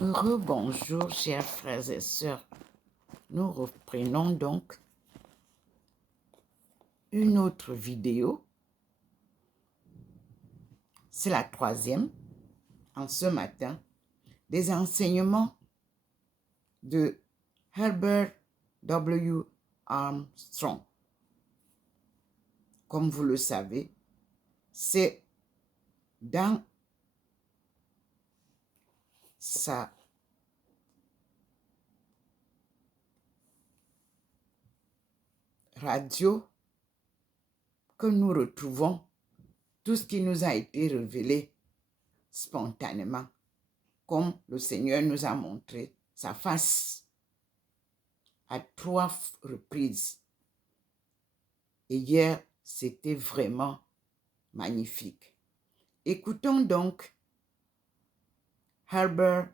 Rebonjour, chers frères et sœurs. Nous reprenons donc une autre vidéo. C'est la troisième, en ce matin, des enseignements de Herbert W. Armstrong. Comme vous le savez, c'est dans sa radio que nous retrouvons tout ce qui nous a été révélé spontanément, comme le Seigneur nous a montré sa face à 3 reprises. Et hier, c'était vraiment magnifique. Écoutons donc Herbert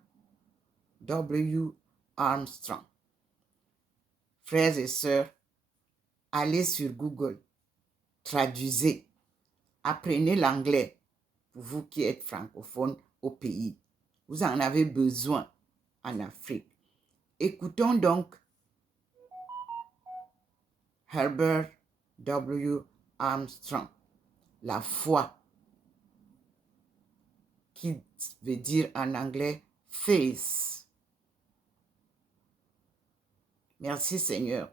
W. Armstrong. Frères et sœurs, allez sur Google, traduisez, apprenez l'anglais pour vous qui êtes francophones au pays. Vous en avez besoin en Afrique. Écoutons donc Herbert W. Armstrong, la foi, qui veut dire en anglais faith. Merci Seigneur.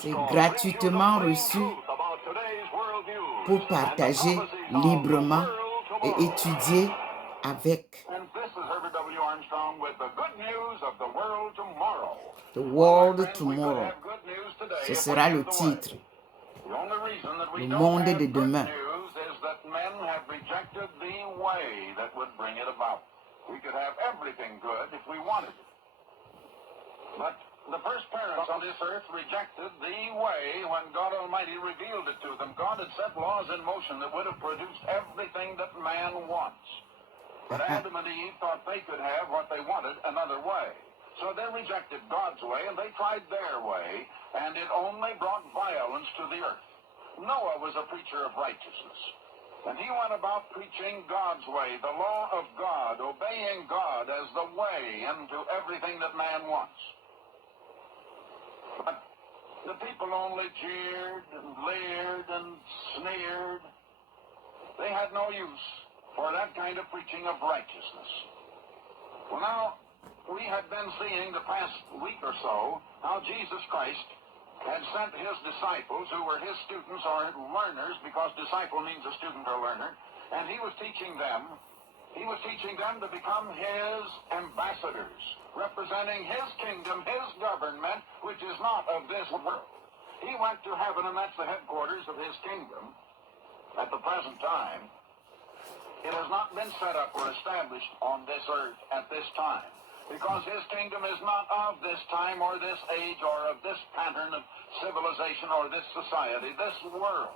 C'est gratuitement reçu pour partager librement et étudier avec. The World Tomorrow. Ce sera le titre. Le monde de demain. But the first parents on this earth rejected the way when God Almighty revealed it to them. God had set laws in motion that would have produced everything that man wants. But Adam and Eve thought they could have what they wanted another way. So they rejected God's way and they tried their way, and it only brought violence to the earth. Noah was a preacher of righteousness. And he went about preaching God's way, the law of God, obeying God as the way into everything that man wants. But the people only jeered and leered and sneered. They had no use for that kind of preaching of righteousness. Well, now, we had been seeing the past week or so how Jesus Christ had sent his disciples, who were his students or learners, because disciple means a student or learner, and he was teaching them to become his ambassadors, representing his kingdom, his government, which is not of this world. He went to heaven, and that's the headquarters of his kingdom at the present time. It has not been set up or established on this earth at this time, because his kingdom is not of this time or this age or of this pattern of civilization or this society, this world.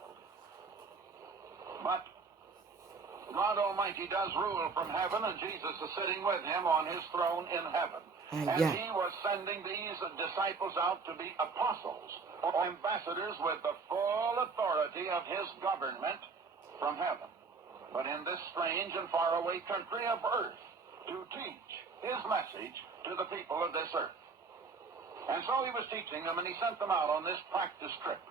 But God Almighty does rule from heaven, and Jesus is sitting with him on his throne in heaven. And he was sending these disciples out to be apostles or ambassadors with the full authority of his government from heaven, but in this strange and faraway country of earth, to teach his message to the people of this earth. And so he was teaching them, and he sent them out on this practice trip.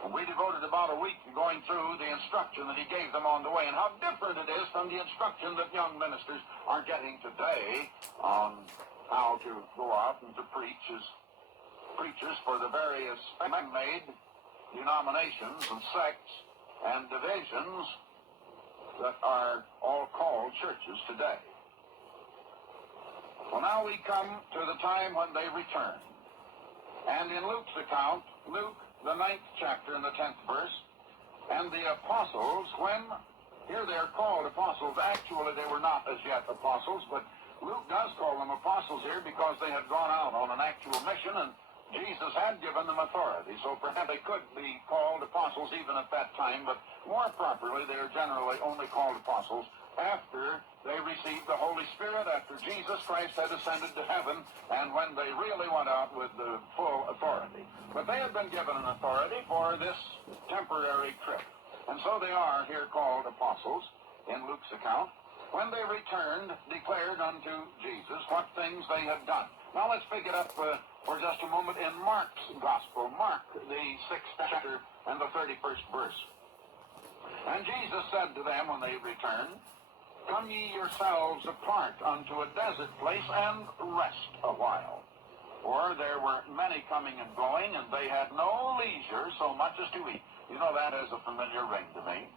And we devoted about a week going through the instruction that he gave them on the way, and how different it is from the instruction that young ministers are getting today on how to go out and to preach as preachers for the various man-made denominations and sects and divisions that are all called churches today. Well, now we come to the time when they return. And in Luke's account, Luke, the 9th chapter and the 10th verse, and the apostles, when, here they are called apostles, actually they were not as yet apostles, but Luke does call them apostles here because they had gone out on an actual mission, and Jesus had given them authority, so perhaps they could be called apostles even at that time, but more properly they are generally only called apostles after they received the Holy Spirit, after Jesus Christ had ascended to heaven, and when they really went out with the full authority. But they had been given an authority for this temporary trip. And so they are here called apostles in Luke's account. When they returned, declared unto Jesus what things they had done. Now let's pick it up for just a moment in Mark's Gospel, Mark, the 6th chapter and the 31st verse. And Jesus said to them when they returned, Come ye yourselves apart unto a desert place and rest a while. For there were many coming and going, and they had no leisure so much as to eat. You know, that is a familiar ring to me.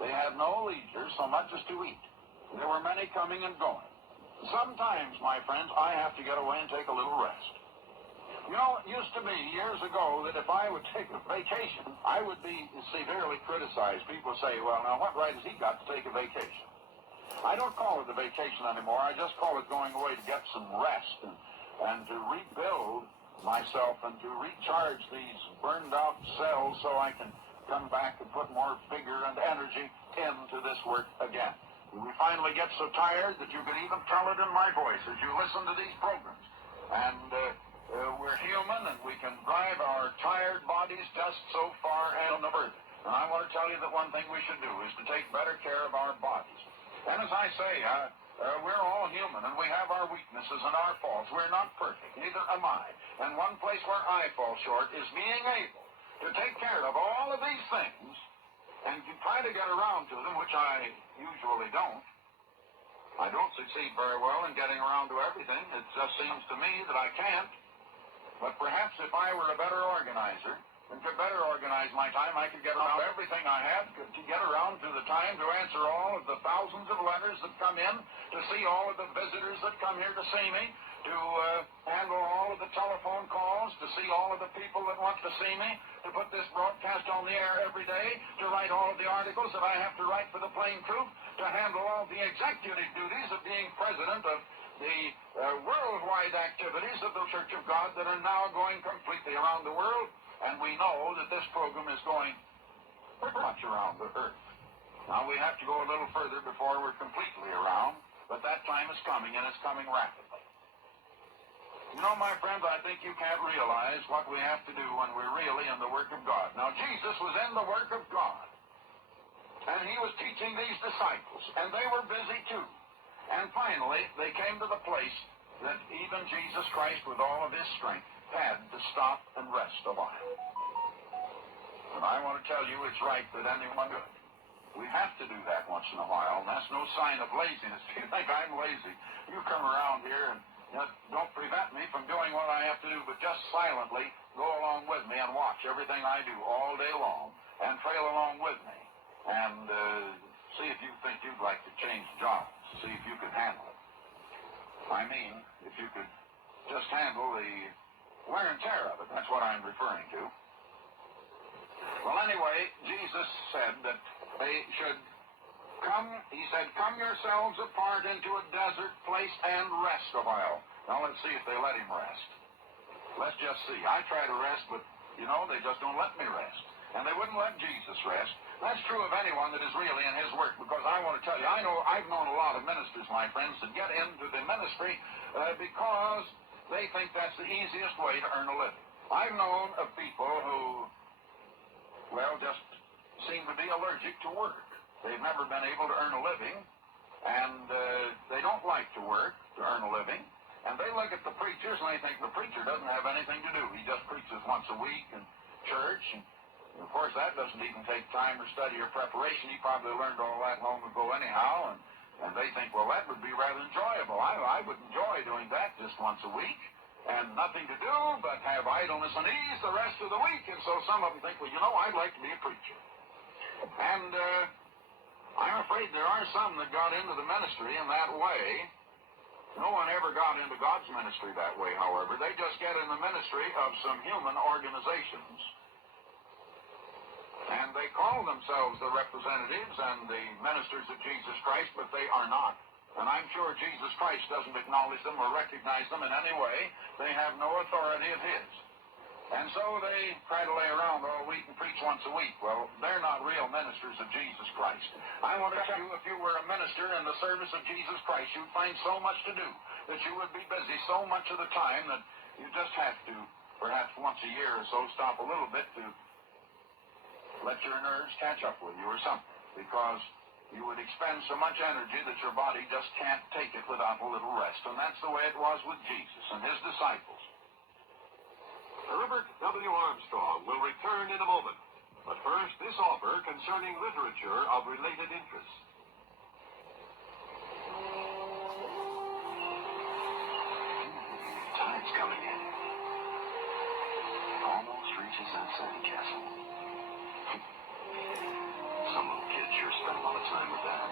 They had no leisure so much as to eat. There were many coming and going. Sometimes, my friends, I have to get away and take a little rest. You know, it used to be years ago that if I would take a vacation, I would be severely criticized. People say, well, now what right has he got to take a vacation? I don't call it a vacation anymore. I just call it going away to get some rest and to rebuild myself and to recharge these burned out cells so I can come back and put more vigor and energy into this work again. We finally get so tired that you can even tell it in my voice as you listen to these programs. And we're human and we can drive our tired bodies just so far ahead of earth. And I want to tell you that one thing we should do is to take better care of our bodies. And as I say, we're all human, and we have our weaknesses and our faults. We're not perfect, neither am I. And one place where I fall short is being able to take care of all of these things and to try to get around to them, which I usually don't. I don't succeed very well in getting around to everything. It just seems to me that I can't. But perhaps if I were a better organizer, and could better organize my time, I could get around everything I have, to get around to the time to answer all of the thousands of letters that come in, to see all of the visitors that come here to see me, to handle all of the telephone calls, to see all of the people that want to see me, to put this broadcast on the air every day, to write all of the articles that I have to write for the Plain Truth, to handle all the executive duties of being president of the worldwide activities of the Church of God that are now going completely around the world. And we know that this program is going pretty much around the earth. Now, we have to go a little further before we're completely around, but that time is coming, and it's coming rapidly. You know, my friends, I think you can't realize what we have to do when we're really in the work of God. Now, Jesus was in the work of God, and he was teaching these disciples, and they were busy too. And finally, they came to the place that even Jesus Christ, with all of his strength, had to stop and rest a while. And I want to tell you, it's right that anyone would. We have to do that once in a while, and that's no sign of laziness. If you think I'm lazy, you come around here and don't prevent me from doing what I have to do, but just silently go along with me and watch everything I do all day long and trail along with me and see if you think you'd like to change jobs, see if you could handle it. I mean, if you could just handle the wear and tear of it. That's what I'm referring to. Well, anyway, Jesus said that they should come, he said, come yourselves apart into a desert place and rest a while. Now, let's see if they let him rest. Let's just see. I try to rest, but, you know, they just don't let me rest. And they wouldn't let Jesus rest. That's true of anyone that is really in his work, because I want to tell you, I've known a lot of ministers, my friends, that get into the ministry because they think that's the easiest way to earn a living. I've known of people who, well, just seem to be allergic to work. They've never been able to earn a living, and they don't like to work to earn a living. And they look at the preachers, and they think the preacher doesn't have anything to do. He just preaches once a week in church, and of course that doesn't even take time or study or preparation. He probably learned all that long ago anyhow, and they think, well, that would be rather enjoyable. I would enjoy doing that just once a week and nothing to do but have idleness and ease the rest of the week. And so some of them think, well, you know, I'd like to be a preacher. And I'm afraid there are some that got into the ministry in that way. No one ever got into God's ministry that way, however. They just get in the ministry of some human organizations. And they call themselves the representatives and the ministers of Jesus Christ, but they are not. And I'm sure Jesus Christ doesn't acknowledge them or recognize them in any way. They have no authority of his. And so they try to lay around all week and preach once a week. Well, they're not real ministers of Jesus Christ. I want to tell you, if you were a minister in the service of Jesus Christ, you'd find so much to do that you would be busy so much of the time that you just have to, perhaps once a year or so, stop a little bit to let your nerves catch up with you or something, because you would expend so much energy that your body just can't take it without a little rest. And that's the way it was with Jesus and his disciples. Herbert W. Armstrong will return in a moment. But first, this offer concerning literature of related interest. Tide's coming in. Almost reaches that sandcastle. Some little kids sure spend a lot of time with that.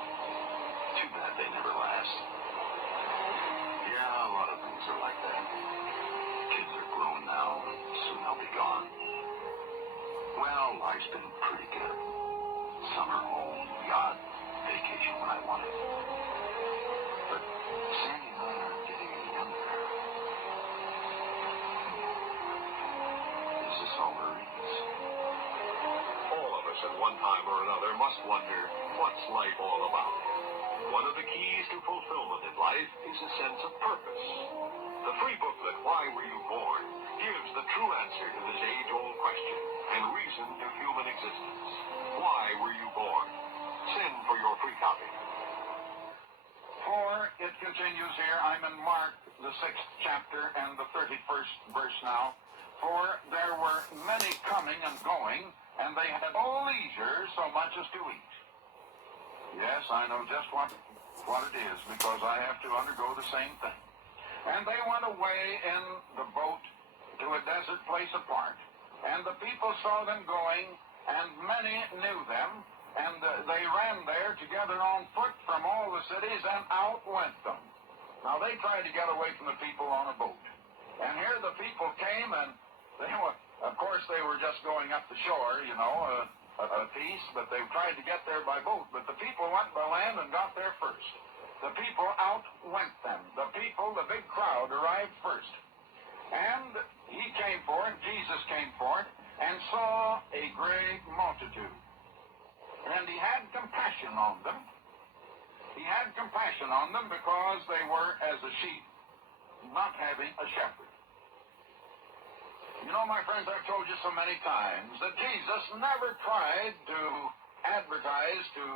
Too bad they never last. Yeah, a lot of things are like that. Kids are grown now, and soon they'll be gone. Well, life's been pretty good. Summer home, yacht, vacation when I want it. But Sandy and I aren't getting any younger. Is this all there is? All of us at one time or another must wonder, what's life all about? One of the keys to fulfillment in life is a sense of purpose. The free booklet, Why Were You Born?, gives the true answer to this age-old question and reason to human existence. Why were you born? Send for your free copy. For it continues here, I'm in Mark, the 6th chapter and the 31st verse now. For there were many coming and going, and they had no leisure so much as to eat. Yes, I know just what it is, because I have to undergo the same thing. And they went away in the boat to a desert place apart. And the people saw them going, and many knew them, and they ran there together on foot from all the cities, and out went them. Now they tried to get away from the people on a boat. And here the people came, and they were, of course, they were just going up the shore, you know, a piece, but they tried to get there by boat. But the people went by land and got there first. The people outwent them. The people, the big crowd, arrived first. And he came forth, Jesus came forth, and saw a great multitude. And he had compassion on them. He had compassion on them because they were as a sheep, not having a shepherd. You know, my friends, I've told you so many times that Jesus never tried to advertise, to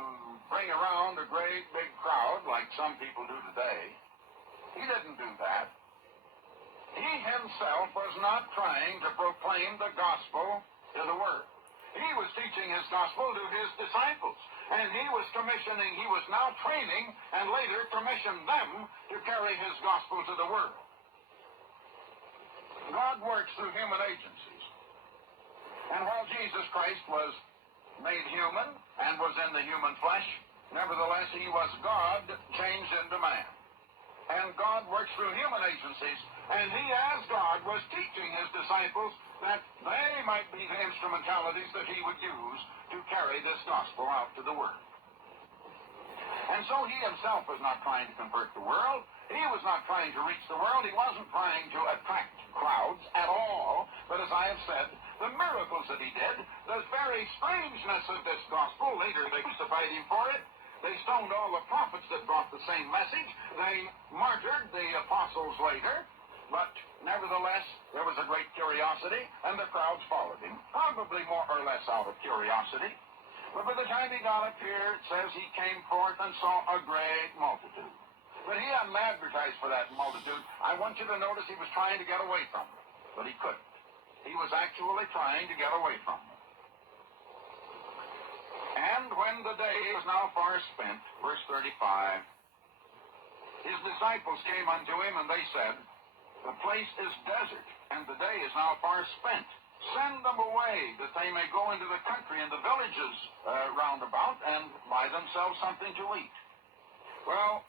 bring around a great big crowd like some people do today. He didn't do that. He himself was not trying to proclaim the gospel to the world. He was teaching his gospel to his disciples, and he was commissioning, he was now training, and later commissioned them to carry his gospel to the world. God works through human agencies. And while Jesus Christ was made human and was in the human flesh, nevertheless he was God changed into man. And God works through human agencies, and he, as God, was teaching his disciples that they might be the instrumentalities that he would use to carry this gospel out to the world. And so he himself was not trying to convert the world. He was not trying to reach the world. He wasn't trying to attract crowds at all. But as I have said, the miracles that he did, the very strangeness of this gospel, later they crucified him for it. They stoned all the prophets that brought the same message. They martyred the apostles later. But nevertheless, there was a great curiosity, and the crowds followed him, probably more or less out of curiosity. But by the time he got up here, it says he came forth and saw a great multitude. But he hadn't advertised for that multitude. I want you to notice he was trying to get away from them, but he couldn't. He was actually trying to get away from them. And when the day was now far spent, verse 35, his disciples came unto him, and they said, the place is desert, and the day is now far spent. Send them away, that they may go into the country and the villages round about, and buy themselves something to eat. Well,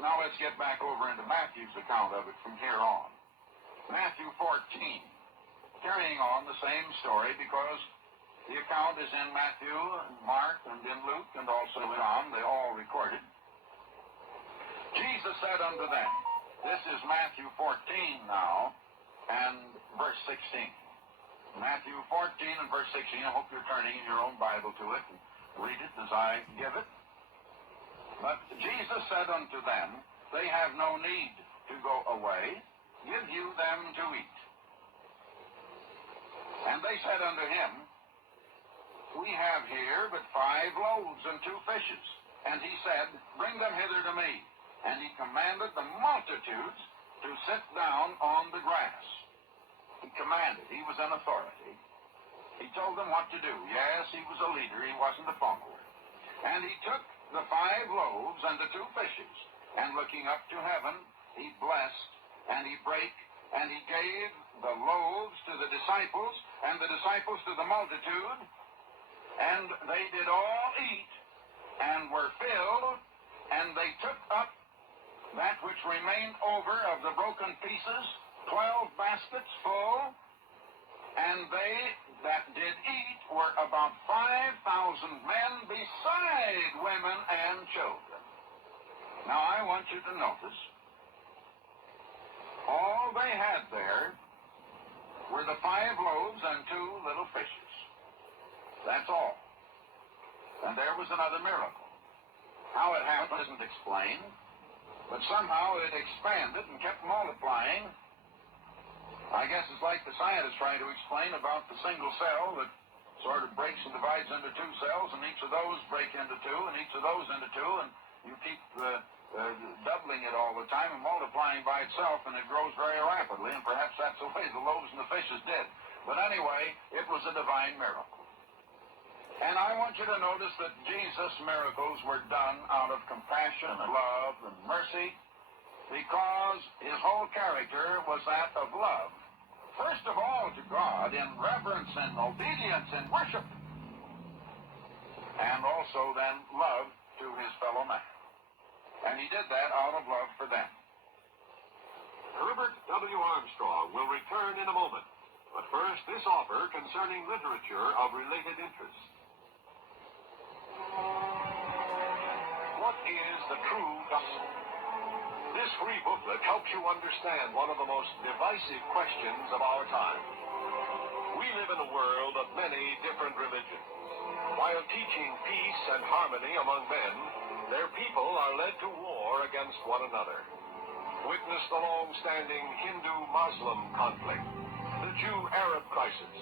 now let's get back over into Matthew's account of it from here on. Matthew 14, carrying on the same story, because the account is in Matthew, Mark, and in Luke, and also in John. They all recorded. Jesus said unto them, this is Matthew 14 now, and verse 16. Matthew 14 and verse 16. I hope you're turning in your own Bible to it and read it as I give it. But Jesus said unto them, they have no need to go away. Give you them to eat. And they said unto him, we have here but 5 loaves and 2 fishes. And he said, bring them hither to me. And he commanded the multitudes to sit down on the grass. He commanded. He was in authority. He told them what to do. Yes, he was a leader. He wasn't a follower. And he took the 5 loaves and the 2 fishes, and looking up to heaven, he blessed, and he brake, and he gave the loaves to the disciples, and the disciples to the multitude, and they did all eat, and were filled, and they took up that which remained over of the broken pieces, 12 baskets full, and they that did eat were about 5,000 men, beside women and children. Now I want you to notice, all they had there were the 5 loaves and 2 little fishes. That's all. And there was another miracle. How it happened isn't explained, but somehow it expanded and kept multiplying. I guess it's like the scientists trying to explain about the single cell that sort of breaks and divides into 2 cells, and each of those break into 2, and each of those into 2, and you keep doubling it all the time and multiplying by itself, and it grows very rapidly, and perhaps that's the way the loaves and the fishes did. But anyway, it was a divine miracle. And I want you to notice that Jesus' miracles were done out of compassion and love and mercy, because his whole character was that of love. First of all to God in reverence and obedience and worship, and also then love to his fellow man. And he did that out of love for them. Herbert W. Armstrong will return in a moment. But first, this offer concerning literature of related interest. What is the true gospel? This free booklet helps you understand one of the most divisive questions of our time. We live in a world of many different religions. While teaching peace and harmony among men, their people are led to war against one another. Witness the long-standing Hindu-Muslim conflict, the Jew-Arab crisis,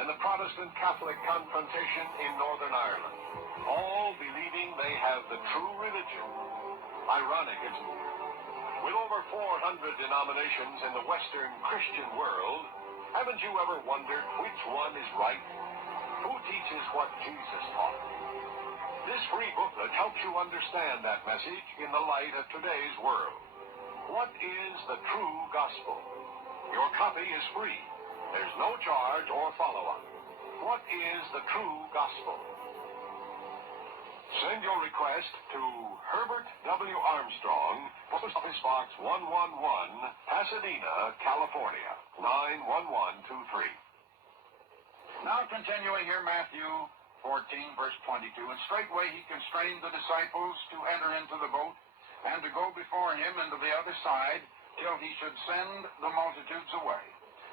and the Protestant-Catholic confrontation in Northern Ireland, all believing they have the true religion. Ironic, isn't it? With over 400 denominations in the Western Christian world, haven't you ever wondered which one is right? Who teaches what Jesus taught? This free booklet helps you understand that message in the light of today's world. What is the true gospel? Your copy is free. There's no charge or follow-up. What is the true gospel? Send your request to Herbert W. Armstrong, Post Office Box 111, Pasadena, California, 91123. Now continuing here, Matthew 14, verse 22, and straightway he constrained the disciples to enter into the boat, and to go before him into the other side, till he should send the multitudes away.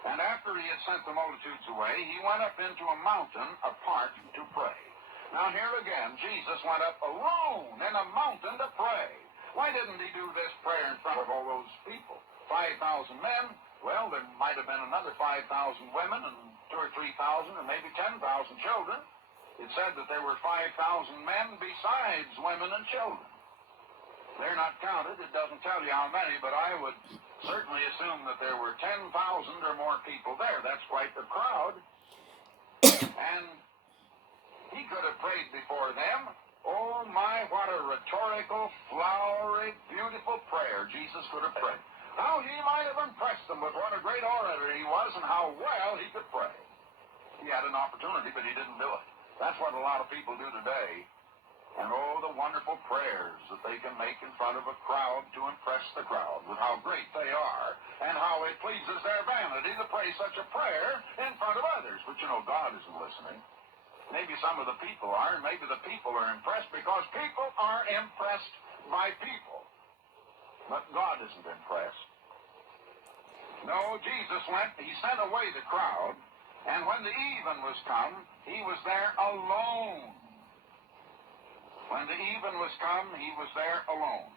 And after he had sent the multitudes away, he went up into a mountain apart to pray. Now here again, Jesus went up alone in a mountain to pray. Why didn't he do this prayer in front of all those people? 5,000 men? Well, there might have been another 5,000 women and 2,000 or 3,000 or maybe 10,000 children. It said that there were 5,000 men besides women and children. They're not counted. It doesn't tell you how many, but I would certainly assume that there were 10,000 or more people there. That's quite the crowd. And he could have prayed before them. Oh my, what a rhetorical, flowery, beautiful prayer Jesus could have prayed. How he might have impressed them with what a great orator he was and how well he could pray. He had an opportunity, but he didn't do it. That's what a lot of people do today. And oh, the wonderful prayers that they can make in front of a crowd to impress the crowd with how great they are and how it pleases their vanity to pray such a prayer in front of others. But you know, God isn't listening. Maybe some of the people are, and maybe the people are impressed because people are impressed by people. But God isn't impressed. No, Jesus went, he sent away the crowd, and when the even was come, he was there alone. When the even was come, he was there alone.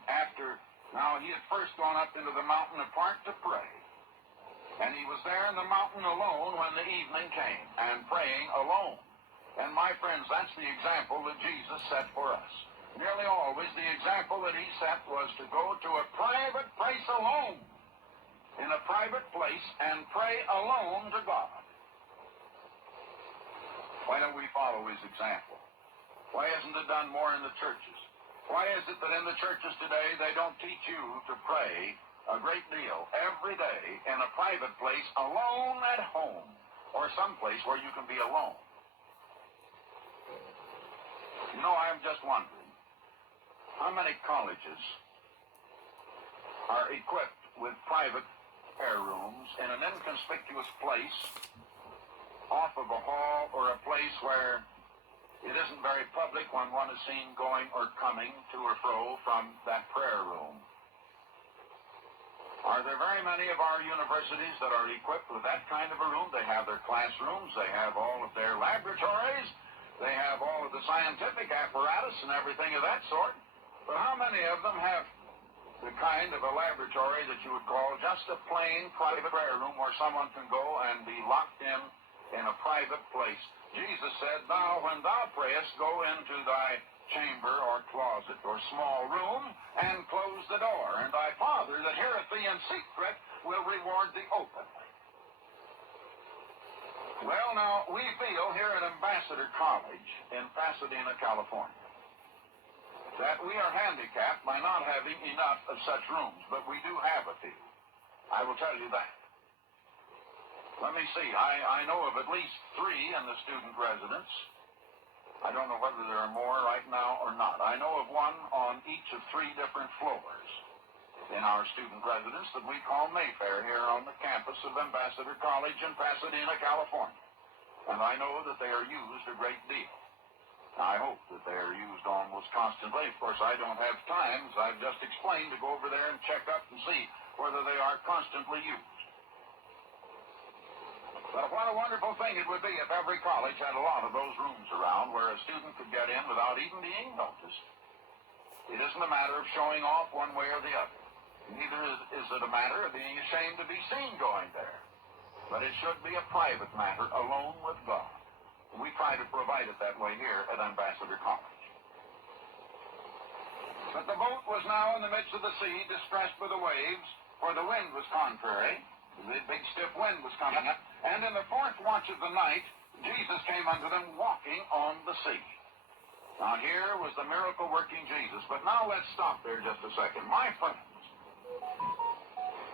Now he had first gone up into the mountain apart to pray. And he was there in the mountain alone when the evening came, and praying alone. And my friends, that's the example that Jesus set for us. Nearly always the example that he set was to go to a private place alone, in a private place, and pray alone to God. Why don't we follow his example? Why isn't it done more in the churches? Why is it that in the churches today they don't teach you to pray a great deal every day in a private place, alone at home, or someplace where you can be alone? You know, I'm just wondering, how many colleges are equipped with private prayer rooms in an inconspicuous place, off of a hall, or a place where it isn't very public when one is seen going or coming to or fro from that prayer room? Are there very many of our universities that are equipped with that kind of a room? They have their classrooms, they have all of their laboratories, they have all of the scientific apparatus and everything of that sort. But how many of them have the kind of a laboratory that you would call just a plain private prayer room where someone can go and be locked in a private place? Jesus said, "Thou, when thou prayest, go into thy chamber or closet or small room and close the door, and thy Father that heareth thee in secret will reward thee openly." Well, now, we feel here at Ambassador College in Pasadena, California, that we are handicapped by not having enough of such rooms, but we do have a few. I will tell you that. Let me see. I know of at least 3 in the student residence. I don't know whether there are more right now or not. I know of one on each of 3 different floors in our student residence that we call Mayfair here on the campus of Ambassador College in Pasadena, California. And I know that they are used a great deal. I hope that they are used almost constantly. Of course, I don't have time, as I've just explained, to go over there and check up and see whether they are constantly used. But what a wonderful thing it would be if every college had a lot of those rooms around where a student could get in without even being noticed. It isn't a matter of showing off one way or the other. Neither is it a matter of being ashamed to be seen going there. But it should be a private matter, alone with God. And we try to provide it that way here at Ambassador College. But the boat was now in the midst of the sea, distressed by the waves, for the wind was contrary. The big stiff wind was coming up. And in the 4th watch of the night, Jesus came unto them walking on the sea. Now here was the miracle-working Jesus. But now let's stop there just a second. My friends,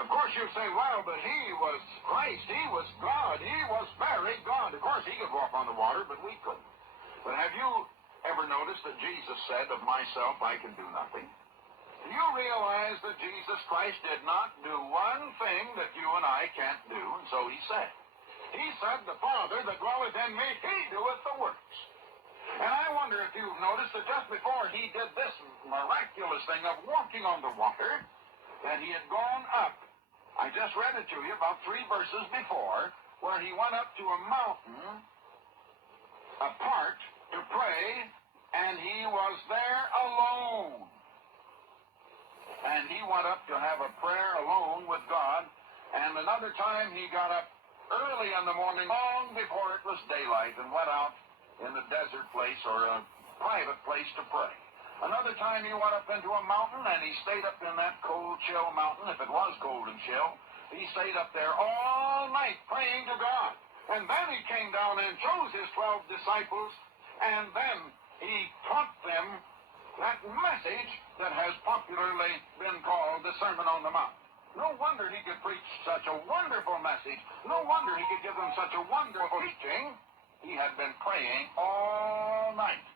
of course you say, well, but he was Christ, he was God, he was very God. Of course he could walk on the water, but we couldn't. But have you ever noticed that Jesus said, "Of myself I can do nothing"? Do you realize that Jesus Christ did not do one thing that you and I can't do, and so he said. He said, "The Father that dwelleth in me, he doeth the works." And I wonder if you've noticed that just before he did this miraculous thing of walking on the water, that he had gone up. I just read it to you about 3 verses before, where he went up to a mountain apart to pray, and he was there alone. And he went up to have a prayer alone with God, and another time he got up early in the morning, long before it was daylight, and went out in the desert place or a private place to pray. Another time he went up into a mountain, and he stayed up in that cold, chill mountain, if it was cold and chill. He stayed up there all night praying to God. And then he came down and chose his 12 disciples, and then he taught them that message that has popularly been called the Sermon on the Mount. No wonder he could preach such a wonderful message. No wonder he could give them such a wonderful teaching. He had been praying all night.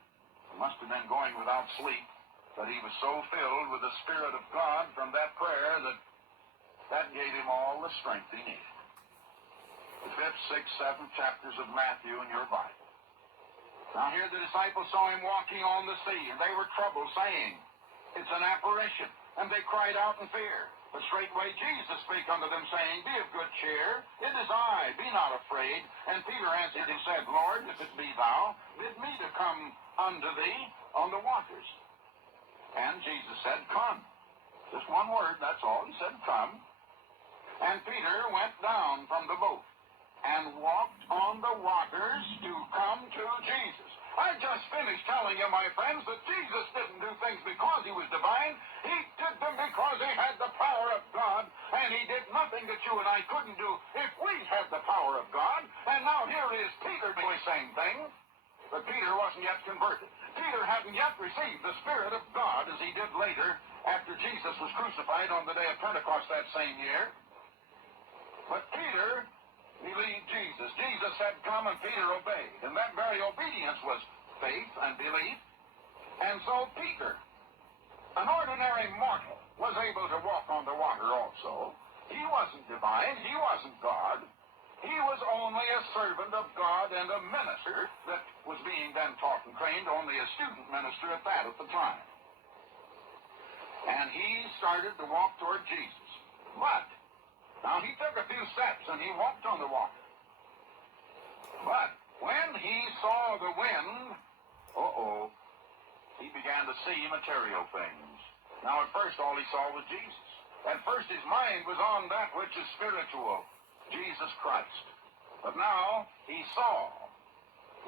He must have been going without sleep, but he was so filled with the Spirit of God from that prayer that gave him all the strength he needed. The 5th, 6th, 7th chapters of Matthew in your Bible. Now here the disciples saw him walking on the sea, and they were troubled, saying, "It's an apparition." And they cried out in fear. But straightway Jesus spake unto them, saying, "Be of good cheer, it is I, be not afraid." And Peter answered and said, "Lord, if it be thou, bid me to come unto thee on the waters." And Jesus said, "Come." Just one word, that's all. He said, "Come." And Peter went down from the boat, and walked on the waters to come to Jesus. I just finished telling you, my friends, that Jesus didn't do things because he was divine. He did them because he had the power of God, and he did nothing that you and I couldn't do if we had the power of God. And now here is Peter doing the same thing, but Peter wasn't yet converted. Peter hadn't yet received the Spirit of God as he did later after Jesus was crucified on the day of Pentecost that same year. But Peter believed Jesus. Jesus said, come, and Peter obeyed. And that very obedience was faith and belief. And so Peter, an ordinary mortal, was able to walk on the water also. He wasn't divine. He wasn't God. He was only a servant of God and a minister that was being then taught and trained, only a student minister at that at the time. And he started to walk toward Jesus. But now, he took a few steps, and he walked on the water. But when he saw the wind, he began to see material things. Now, at first, all he saw was Jesus. At first, his mind was on that which is spiritual, Jesus Christ. But now, he saw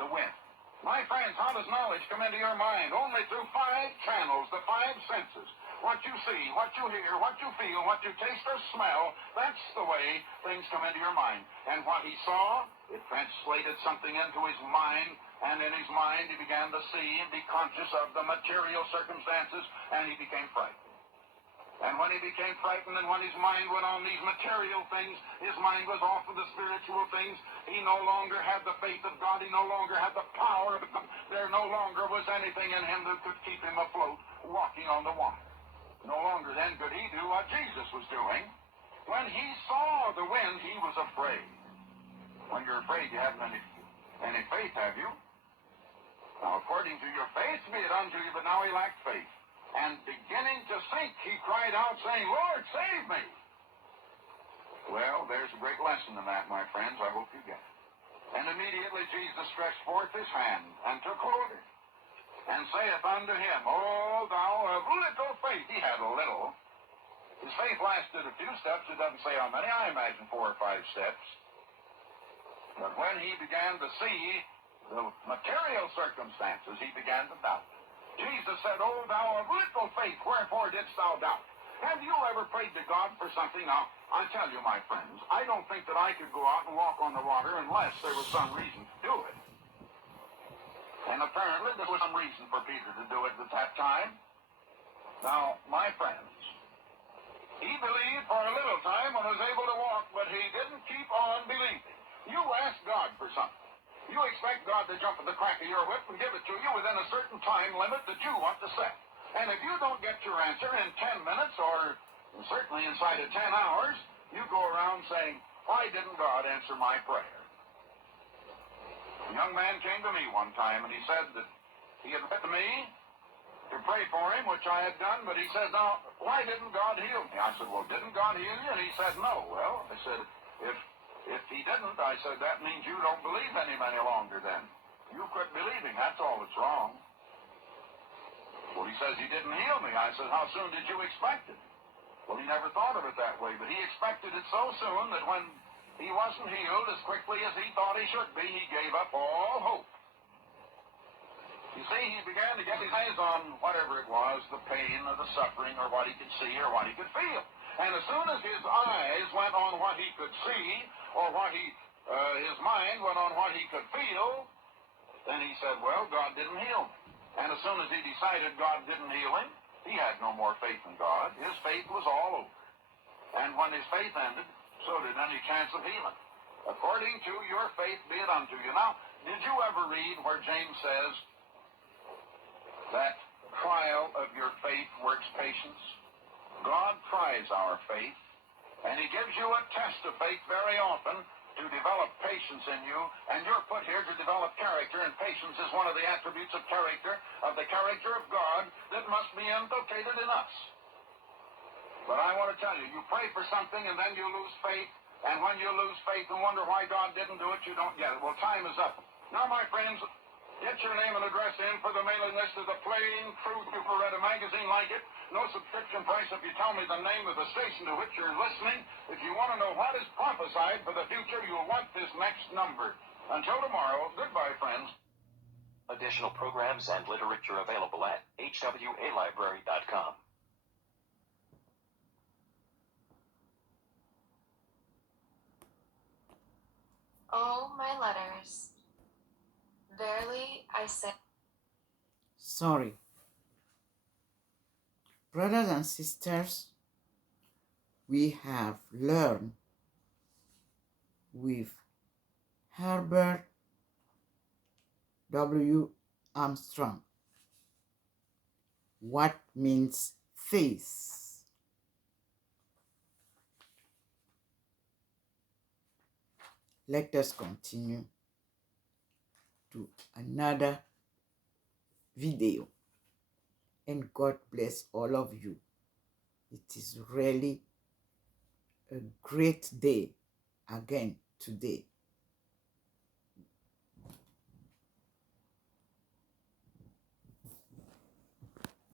the wind. My friends, how does knowledge come into your mind? Only through 5 channels, the 5 senses. What you see, what you hear, what you feel, what you taste or smell, that's the way things come into your mind. And what he saw, it translated something into his mind, and in his mind he began to see and be conscious of the material circumstances, and he became frightened. And when he became frightened and when his mind went on these material things, his mind was off of the spiritual things. He no longer had the faith of God. He no longer had the power of God. There no longer was anything in him that could keep him afloat, walking on the water. No longer then could he do what Jesus was doing. When he saw the wind, he was afraid. When you're afraid, you haven't any faith, have you? Now, according to your faith, be it unto you, but now he lacked faith. And beginning to sink, he cried out, saying, Lord, save me. Well, there's a great lesson in that, my friends. I hope you get it. And immediately Jesus stretched forth his hand and took hold of him, and saith unto him, O thou of little faith. He had a little. His faith lasted a few steps. It doesn't say how many. I imagine 4 or 5 steps. But when he began to see the material circumstances, he began to doubt. Jesus said, O thou of little faith, wherefore didst thou doubt? Have you ever prayed to God for something? Now, I tell you, my friends, I don't think that I could go out and walk on the water unless there was some reason to do it. And apparently there was some reason for Peter to do it at that time. Now, my friends, he believed for a little time and was able to walk, but he didn't keep on believing. You ask God for something. You expect God to jump at the crack of your whip and give it to you within a certain time limit that you want to set. And if you don't get your answer in 10 minutes or certainly inside of 10 hours, you go around saying, why didn't God answer my prayer? A young man came to me one time, and he said that he had said to me to pray for him, which I had done, but he said, now, why didn't God heal me? I said, well, didn't God heal you? And he said, no. Well, I said, if he didn't, I said, that means you don't believe in him any longer then. You quit believing, that's all that's wrong. Well, he says he didn't heal me. I said, how soon did you expect it? Well, he never thought of it that way, but he expected it so soon that when he wasn't healed as quickly as he thought he should be, he gave up all hope. You see, he began to get his eyes on whatever it was, the pain or the suffering or what he could see or what he could feel. And as soon as his eyes went on what he could see or what his mind went on what he could feel, then he said, well, God didn't heal me. And as soon as he decided God didn't heal him, he had no more faith in God. His faith was all over. And when his faith ended, so did any chance of healing. According to your faith be it unto you. Now, did you ever read where James says that trial of your faith works patience? God tries our faith, and he gives you a test of faith very often to develop patience in you, and you're put here to develop character, and patience is one of the attributes of the character of God that must be inculcated in us. But I want to tell you, you pray for something and then you lose faith, and when you lose faith and wonder why God didn't do it, you don't get it. Well, time is up. Now, my friends, Get your name and address in for the mailing list of the Plain Truth Operetta magazine like it. No subscription price if you tell me the name of the station to which you're listening. If you want to know what is prophesied for the future, you'll want this next number. Until tomorrow, goodbye, friends. Additional programs and literature available at hwalibrary.com. Oh, my letters. Verily I say. Sorry. Brothers and sisters, we have learned with Herbert W. Armstrong what means faith. Let us continue to another video, and God bless all of you. It is really a great day again today.